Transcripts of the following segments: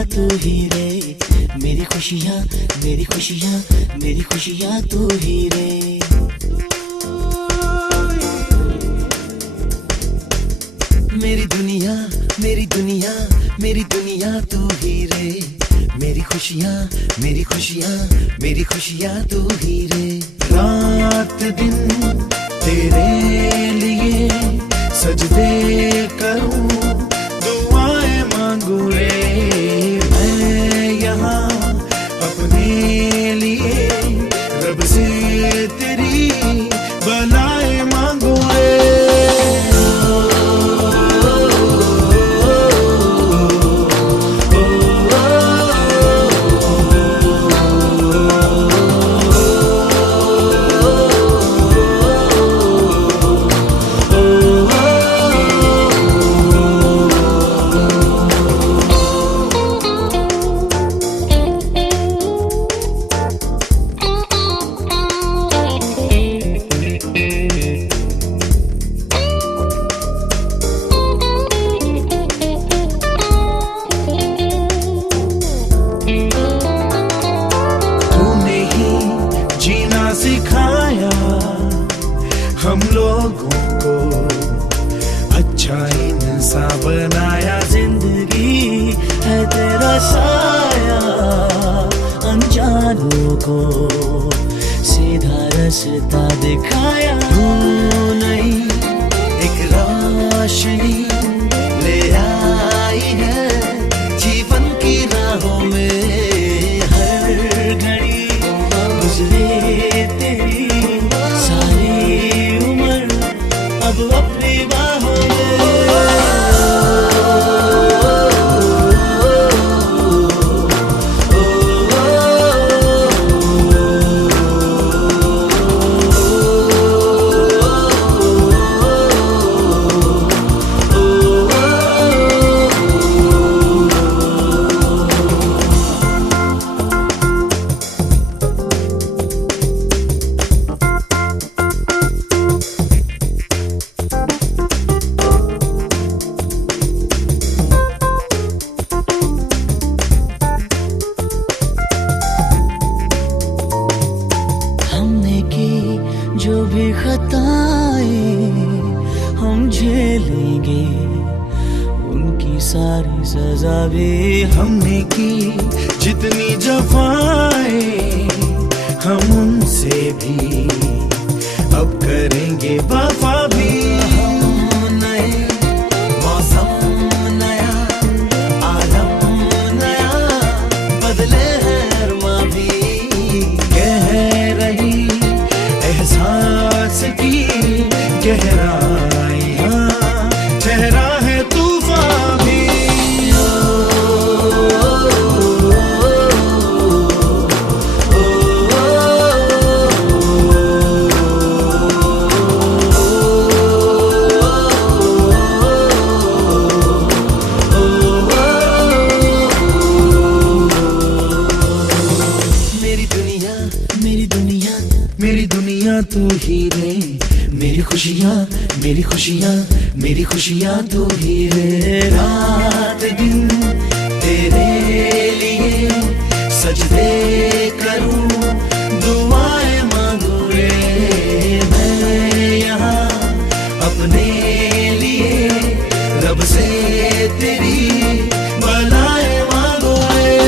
खुशियाँ तू ही रे, मेरी खुशियाँ, मेरी खुशियाँ, मेरी खुशियाँ तू ही रे। मेरी दुनिया, मेरी दुनिया, मेरी दुनिया तू ही रे, मेरी खुशियाँ, मेरी खुशियाँ, मेरी खुशियाँ तू ही रे। रात दिन तेरे लिए सजदे करूं, दुआएं मांगू रे, मैं यहाँ अपने लिए रब से तेरी भलाई मांगू रे। सिखाया हम लोगों को, अच्छा इंसान बनाया, जिंदगी है तेरा साया, अनजानों को सीधा रास्ता दिखाया। तू नहीं एक रोशनी ले आई है जीवन की राहों में, हर घड़ी गुजरे तेरी सारी उम्र अब अपनी बाहों जो भी खताएं हम झेलेंगे, उनकी सारी सजा भी हमने की, जितनी जफाएं हम उनसे भी अब करेंगे वफा भी। नए मौसम नया, आलम नया, बदले हैं अरमा भी, कह रही एहसास की गहराइयाँ, ठहरा है तूफान भी। मेरी दुनिया, मेरी दुनिया, मेरी दुनिया तू ही रे, मेरी खुशियाँ, मेरी खुशियाँ, मेरी खुशियाँ तू ही रे। रात दिन तेरे लिए सजदे करूं, दुआएं मांगू रे, मैं यहाँ अपने लिए रब से तेरी भलाई मांगू रे।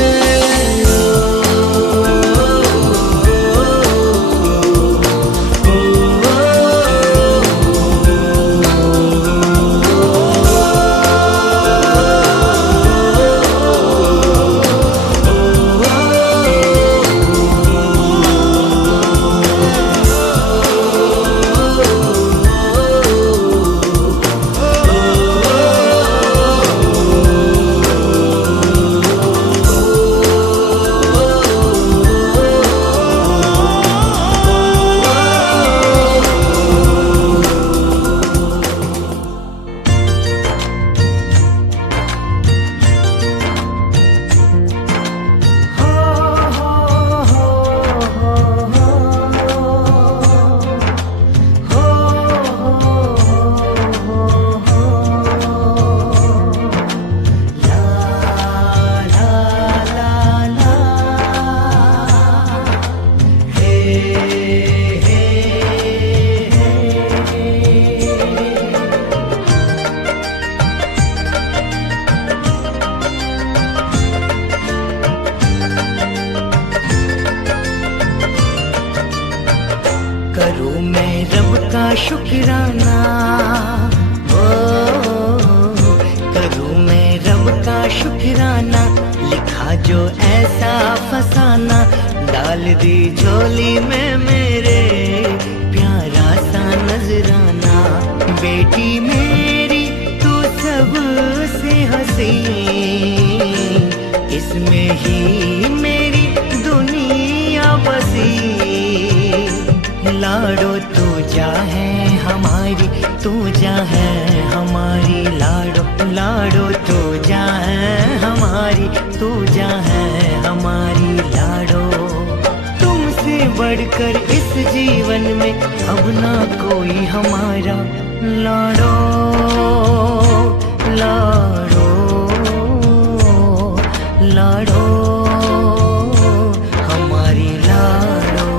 नजराना। ओ करूँ मैं रब का शुक्राना, लिखा जो ऐसा फसाना, डाल दी झोली में मेरे प्यारा सा नजराना। बेटी मेरी तू सबसे हंसी, इसमें ही मेरी दुनिया बसी। लाडो तू जा है हमारी, तू जा है हमारी लाडो। लाडो तू जा है हमारी, तू जा है हमारी लाडो। तुमसे बढ़कर इस जीवन में अब ना कोई हमारा लाडो। लाडो लाडो हमारी लाडो।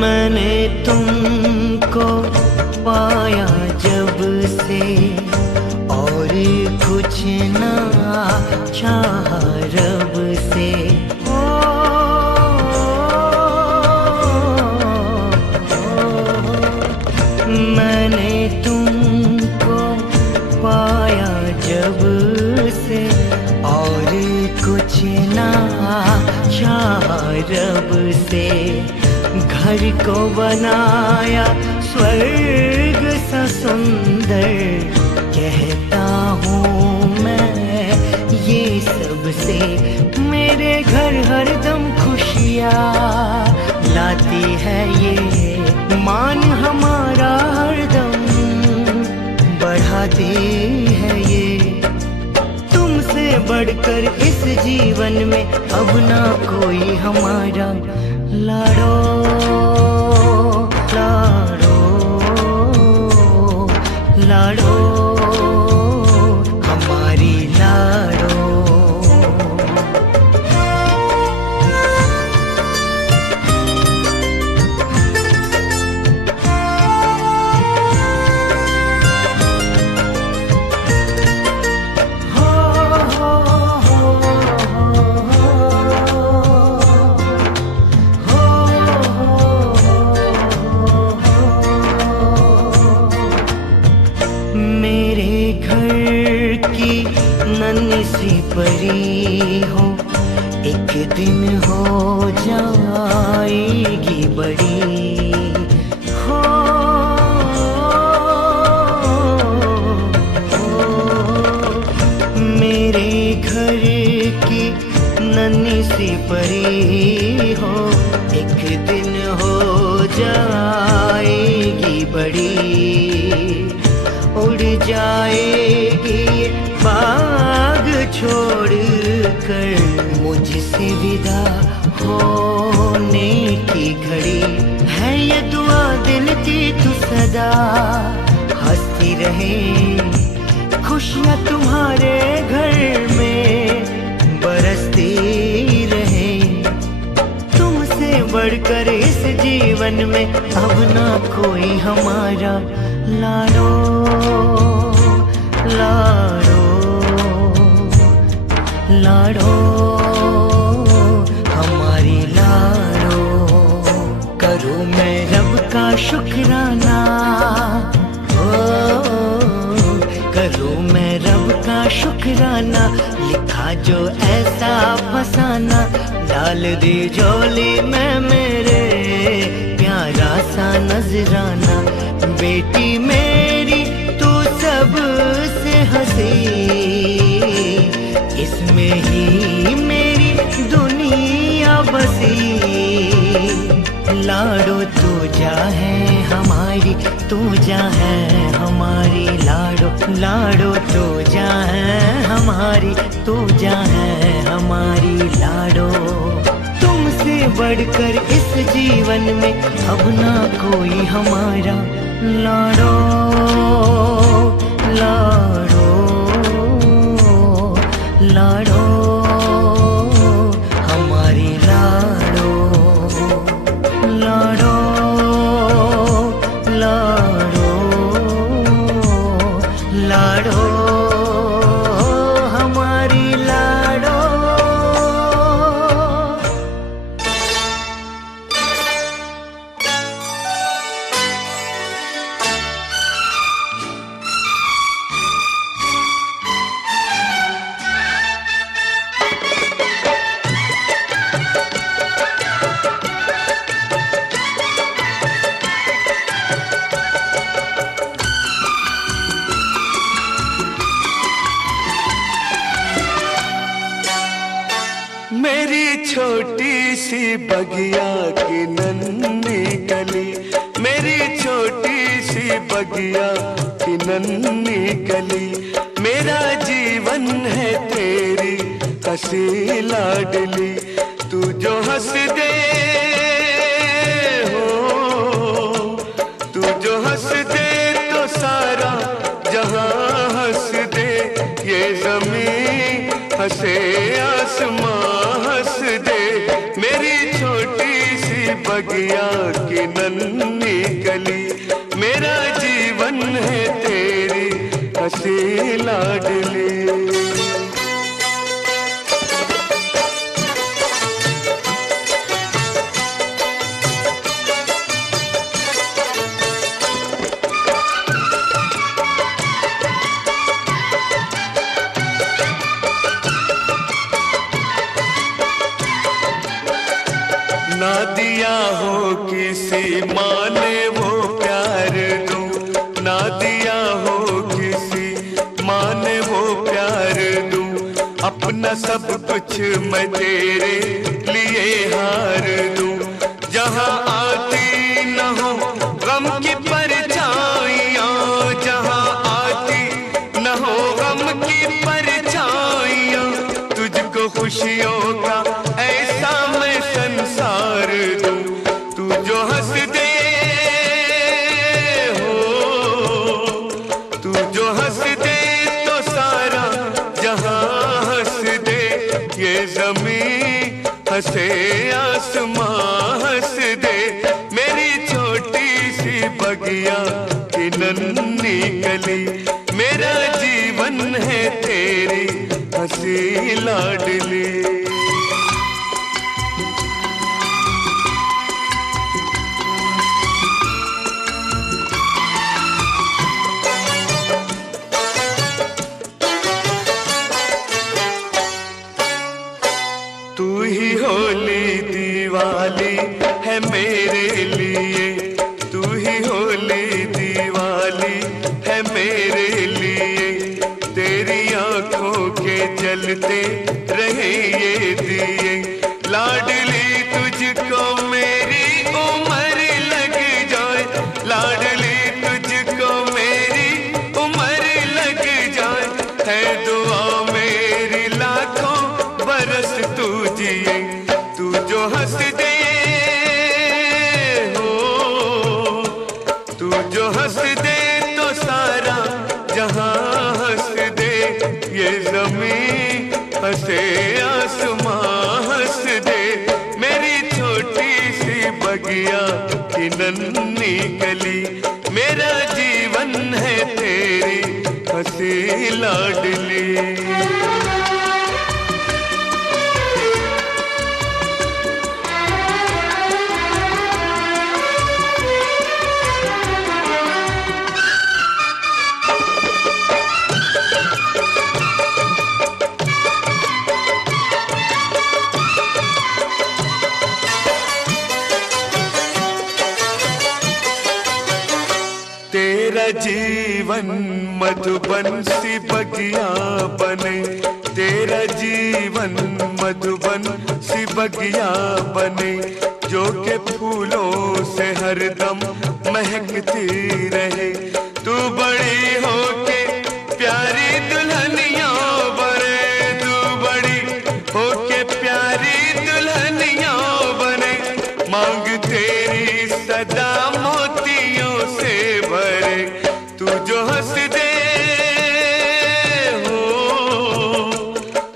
मैंने तुमको पाया जब से, और कुछ ना चाहा रब से। मैंने तुमको पाया जब से, और कुछ ना चाहा रब से। घर को बनाया स्वर्ग सा सुंदर, कहता हूँ मैं ये सबसे। मेरे घर हरदम खुशियाँ लाती है ये, मान हमारा हरदम बढ़ाती है ये। तुमसे बढ़कर इस जीवन में अब ना कोई हमारा लाडो। लाडो लाडो हमारी लाडो। नन्ही सी परी हो, एक दिन हो जाएगी बड़ी। हो मेरे घर की नन्ही सी परी हो, एक दिन हो जाएगी बड़ी। उड़ जाएगी बाग छोड़ कर, मुझसे विदा होने की घड़ी। है ये दुआ दिल की तू सदा, हंसती रहे खुशियाँ तुम्हारे घर में बरसती रहे। तुमसे बढ़कर इस जीवन में अब ना कोई हमारा लाडो। लाडो लाडो हमारी लाडो। करूँ मैं रब का शुक्राना, ओ करूँ मैं रब का शुक्राना। लिखा जो ऐसा फसाना, डाल दी झोली में मेरे प्यारा सा नजराना। बेटी मेरी तू सबसे हंसी, इसमें ही मेरी दुनिया बसी। लाडो तू जा है हमारी, हमारी तू जा है हमारी लाडो लाडो तू जा है हमारी तू जा है हमारी लाडो। तुमसे बढ़कर इस जीवन में अब ना कोई हमारा लाडो लाडो लाडो हमारी लाडो लाडो लाडो लाडो हमारी लाडो। मेरी छोटी सी बगिया की नन्ही गली, मेरी छोटी सी बगिया की नन्ही गली, मेरा जीवन है तेरी हंसी लाडली। तू जो हंस दे हो, तू जो हंस दे तो सारा जहां हंस दे। ये ज़मीं हंसे आसमां हंस दे, मेरी छोटी सी बगिया की नन्ही गली, मेरा जीवन है तेरी हंसी लाडली। ना दिया हो किसी माँ ने वो प्यार दूं, ना दिया हो किसी माँ ने वो प्यार दूं। अपना सब कुछ मैं तेरे लिए हार दूं। जहाँ आती न हो गम की परछाइयाँ, जहाँ आती न हो गम की परछाइयाँ, तुझको खुशियों का ऐसा मैं संसार दूं। तू जो हंस दे हो, तू जो हंस दे तो सारा जहां हंस दे। ये ज़मीं हंसे आसमां हंस दे, मेरी छोटी सी बगिया की नन्ही गली, मेरा जीवन है तेरी हंसी लाडली। तू ही होली दिवाली है मेरे लिए, तू ही होली दिवाली है मेरे लिए। तेरी आंखों के जलते रहे ये दिए, लाडली तुझको मेरी उम्र लग जाए, लाडली तुझको मेरी उम्र लग जाए। है दुआ मेरी लाखों बरस तू जिए। तू जो हंस दे हो, तू जो हंस दे तो सारा जहां हंस दे। ये ज़मीं हंसे आसमां हंस दे, मेरी छोटी सी बगिया की नन्ही गली, मेरा जीवन है तेरी हंसी लाडली। तेरा जीवन मधुबन सी बगिया बने, तेरा जीवन मधुबन सी बगिया बने। जो के फूलों से हरदम महकती रहे। तू बड़ी होके प्यारी दुल्हनिया बने, तू बड़ी होके प्यारी दुल्हनिया बने। मांग तेरी सदा मोतियों से भरे। तू जो हंस दे हो,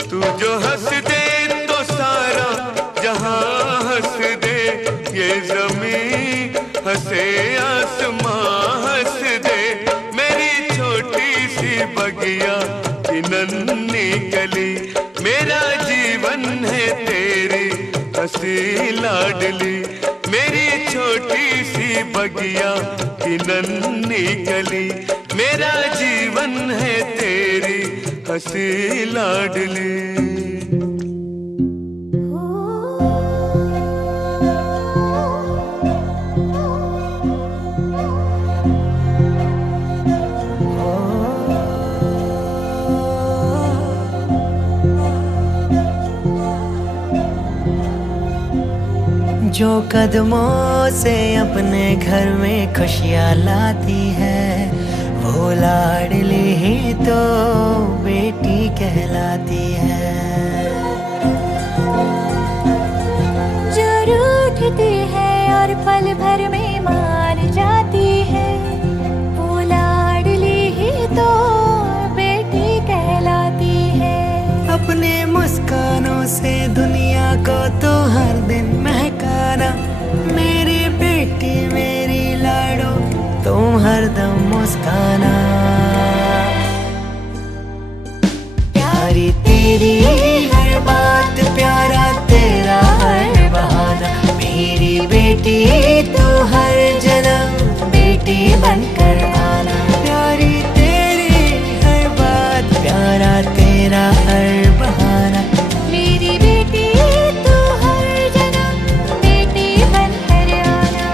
तू जो हंस दे तो सारा जहां हंस दे। ये ज़मीं हंसे आसमां हंस दे। मेरी छोटी सी बगिया की नन्ही गली, मेरा जीवन है तेरी हंसी लाडली। मेरी छोटी सी बगिया की नन्ही गली, मेरा जीवन है तेरी हंसी लाडली। जो कदमों से अपने घर में खुशियाँ लाती है, वो लाडली ही तो बेटी कहलाती है। जो रूठती है और पल भर में मान जाती है, वो लाडली ही तो बेटी कहलाती है। अपने मुस्कानों से दुनिया को तो हर दिन महकाना, मेरी बेटी मेरी लाडो तुम हरदम मुस्काना। प्यारी तेरी हर बात, प्यारा तेरा हर बहाना। मेरी बेटी तू हर जन्म बेटी बनकर आना। प्यारी तेरी हर बात, प्यारा तेरा हर बहाना। मेरी बेटी तू हर जन्म बेटी बनकर आना।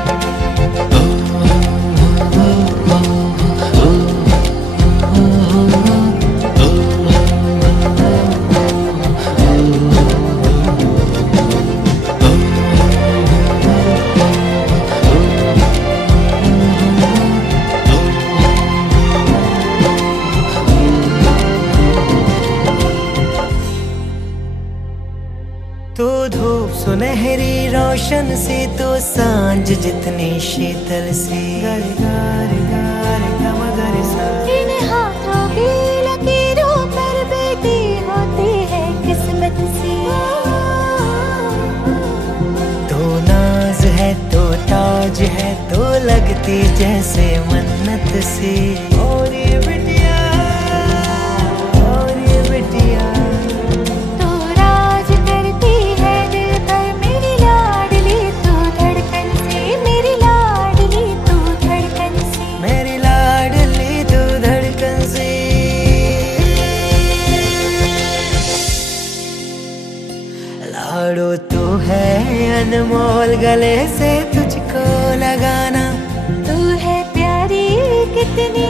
तो धूप सुनहरी रोशन सी, तो सांझ जितनी शीतल सी। गर गर गर गमगर सा। इन हाथों की लकीरों पर बेटी होती है किस्मत सी। तो नाज है तो ताज है, तो लगती जैसे मन्नत सी। और ये बिटिया, और ये बिटिया तो राज करती है दिल पर मेरी लाडली तू धड़कन से। मेरी लाडली तू धड़कन से। मेरी लाडली तू धड़कन से। लाडो तू है अनमोल, गले से तुझको लगाना। तू है प्यारी कितनी,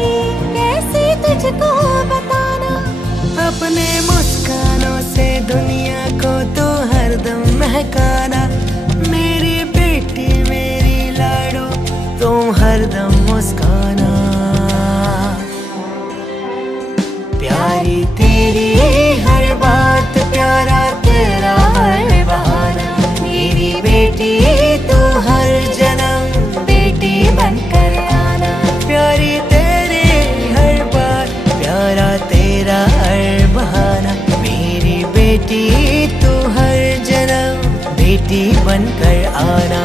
कैसे तुझको बताना। अपने मुस्कानों से दुनिया को तो हरदम महकाना। मेरी बेटी मेरी लाडो तुम हरदम मुस्काना। प्यारी तेरी हर बात, प्यारा तेरा हर बहाना। मेरी बेटी तू हर जन्म बेटी बनकर आना। प्यारी तेरी हर बात, प्यारा तेरा हर बहाना। मेरी बेटी तू हर जन्म बेटी बनकर आना।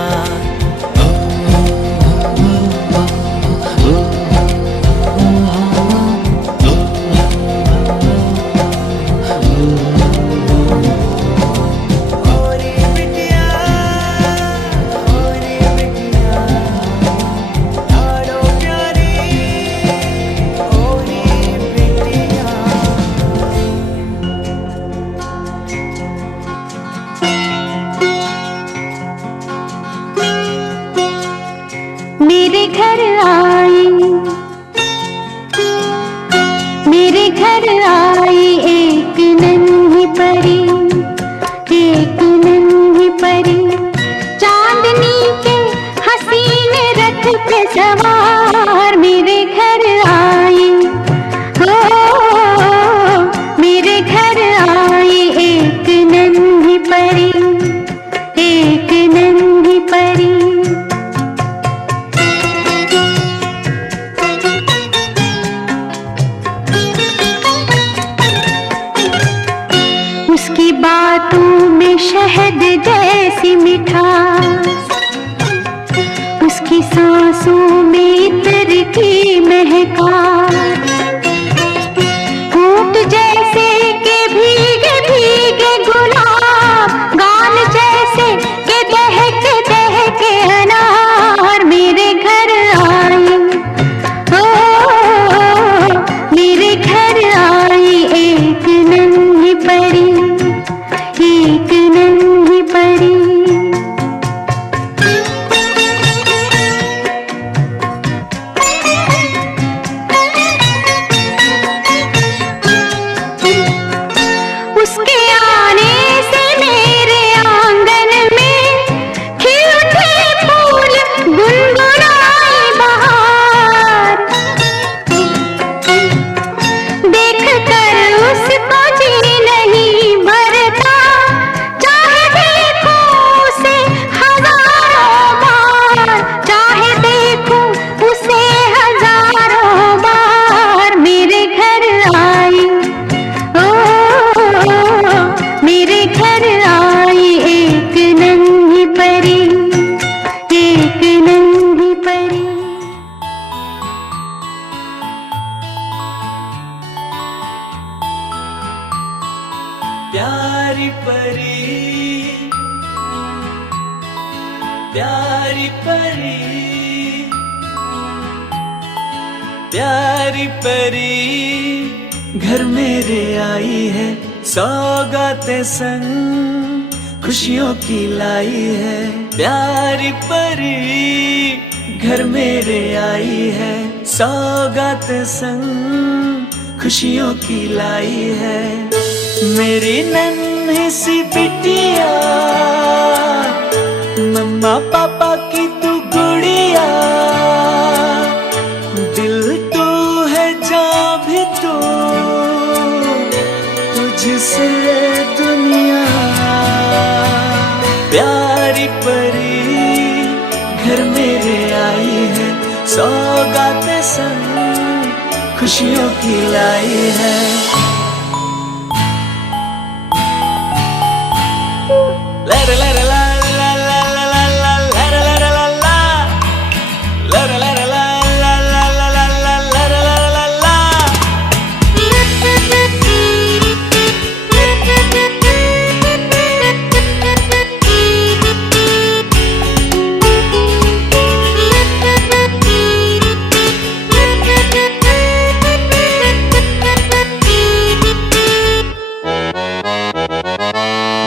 मेरे घर आई, मेरे घर आई एक नन्ही परी, एक नन्ही परी। चांदनी सवार मेरे घर आई, हो मेरे घर आई एक नन्ही परी, एक नन्ही परी। उसकी बातों में शहद जैसी मिठास, उसकी सांसों में इत्र की महकास, होंठ जैसे के भीगे भीगे गुलाब, गाल जैसे के दहके दहके अनार मेरे घर आई, ओ मेरे घर आई एक नन्ही परी, एक नन्ही परी। उसके आने से मेरे आंगन में खिल उठे फूल, गुनगुनाई बहार, देख कर उसको जी नहीं भरता, चाहे देखो उसे हजारों बार, चाहे देखो उसे हजारों बार मेरे घर आई, ओ मेरे घर आई एक नन्ही परी, एक नन्ही परी। प्यारी परी, प्यारी परी, प्यारी परी घर मेरे आई है, सौगातें संग खुशियों की लाई है। प्यारी परी घर मेरे आई है, सौगातें संग खुशियों की लाई है। मेरी नन्ही सी बिटिया, मम्मा पापा की तू गुड़िया, दिल तू है जहाँ भी तू, तुझसे दुनिया। प्यारी परी घर मेरे आई है, सौगातें संग खुशियों की लाई है।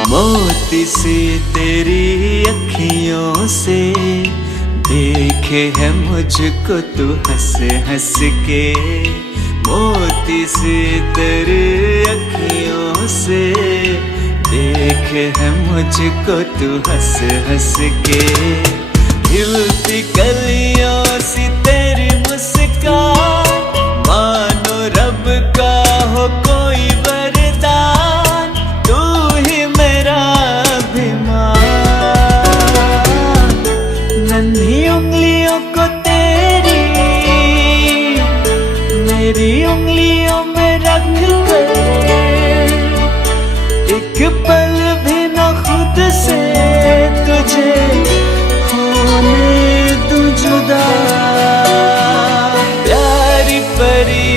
मोती सी तेरी अखियों से देखे है मुझको तू हंस हंस के। मोती सी तेरी अखियों से देखे है मुझको तू हंस हंस के। खिलती कलियों सी तेरी मुस्कान, मानो रब का हो कोई वरदान, तू ही मेरा अभिमान। नन्ही उंगलियों को तेरी मेरी उंगलियों में रख कर, एक पल भी न खुद से तुझे होने दूं जुदा। प्यारी परी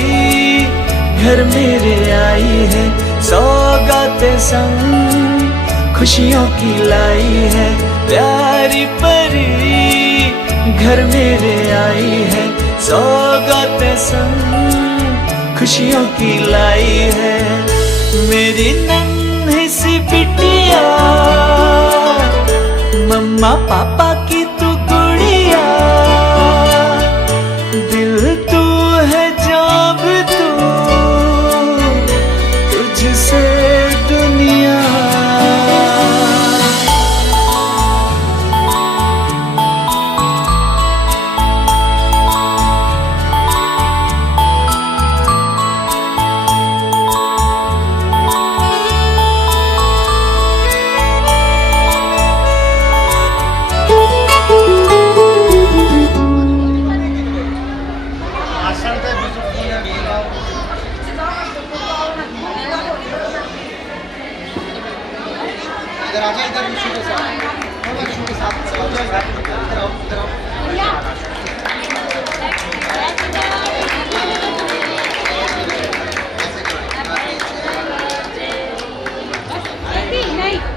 घर मेरे आई है, सौगातें संग खुशियों की लाई है। प्यारी परी घर मेरे आई है, सौगातें संग खुशियों की लाई है। मेरी नन्ही सी बिटिया, मम्मा पापा की तू गुड़िया, दिल तू है जब तू, तुझसे दुनिया।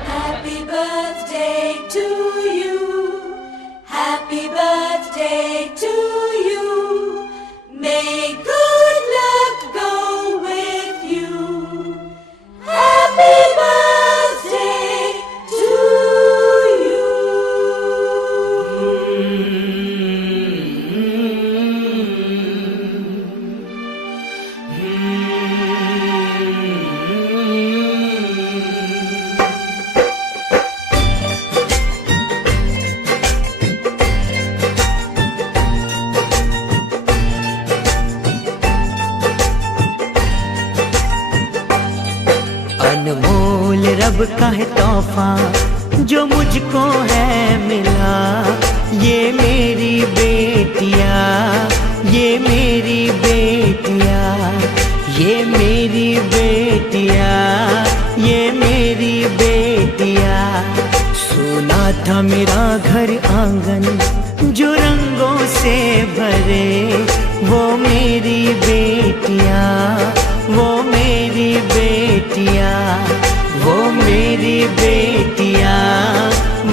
Happy birthday to you. Happy birthday to you. May good luck go with you. Happy birthday to you. अनमोल रब का है तोहफा जो मुझको है मिला, ये मेरी बेटिया, ये मेरी बेटिया, ये मेरी बेटिया, ये मेरी बेटिया। सोना था मेरा घर आंगन जो रंगों से भरे, वो मेरी बेटिया, वो मेरी बेटिया, वो मेरी बेटिया,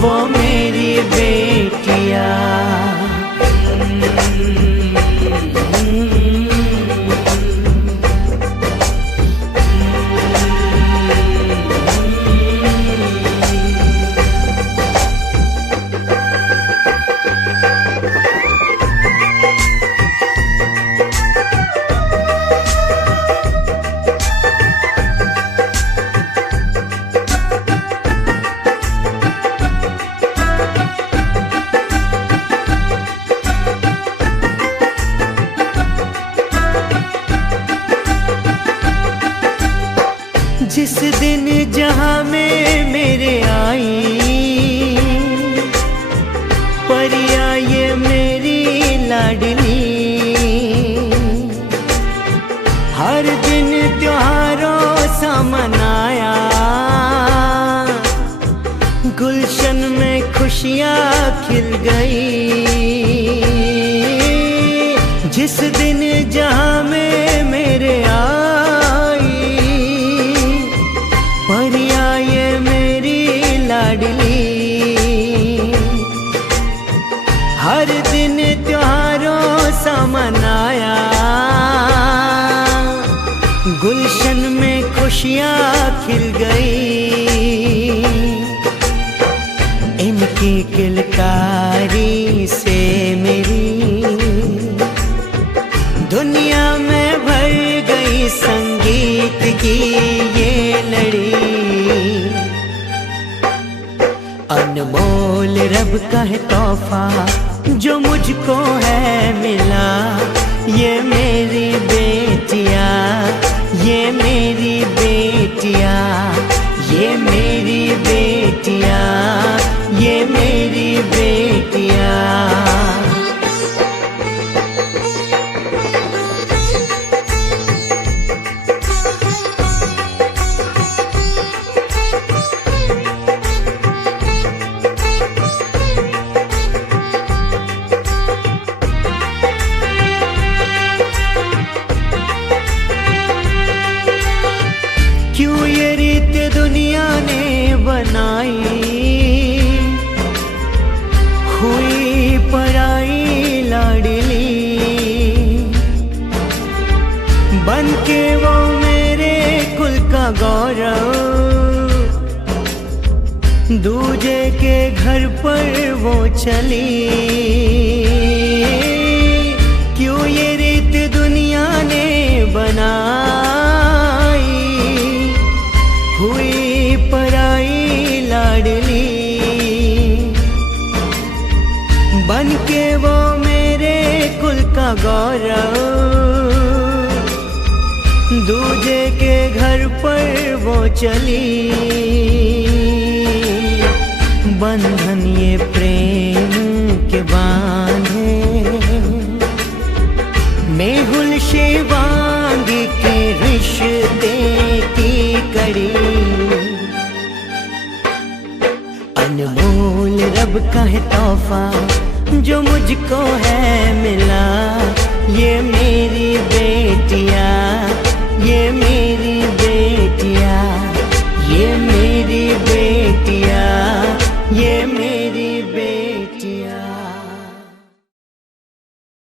वो मेरी बेटिया। जिस दिन जहां में मेरे आई परिया ये मेरी लाडली, हर दिन त्योहारों सा मनाया, गुलशन में खुशियां खिल गई। जिस दिन जहां में मेरे आई परिया ये मेरी लाडली, हर दिन त्योहारों सा मनाया, गुलशन में खुशियां खिल गई। इनकी किलकारी से मेरी दुनिया में भर गई संगीत की ये लड़ी। अनमोल रब का है तोहफा जो मुझको है मिला, ये मेरी बेटिया, ये मेरी बेटिया, ये मेरी बेटिया, ये मेरी बेटिया। क्यों ये रीत दुनिया ने बनाई, हुई पराई लाडली, बन के वो मेरे कुल का गौरव, दूजे के घर पर वो चली। क्यों ये रीत दुनिया ने बनाई, हुई पराई लाडली, बन के वो मेरे कुल का गौरव, दूजे के घर पर वो चली। बंधन ये प्रेम के बांधे, मेहुल शिवांग के रिश्ते की कड़ी। का है तोहफा जो मुझको है मिला। ये मेरी बेटियाँ, ये मेरी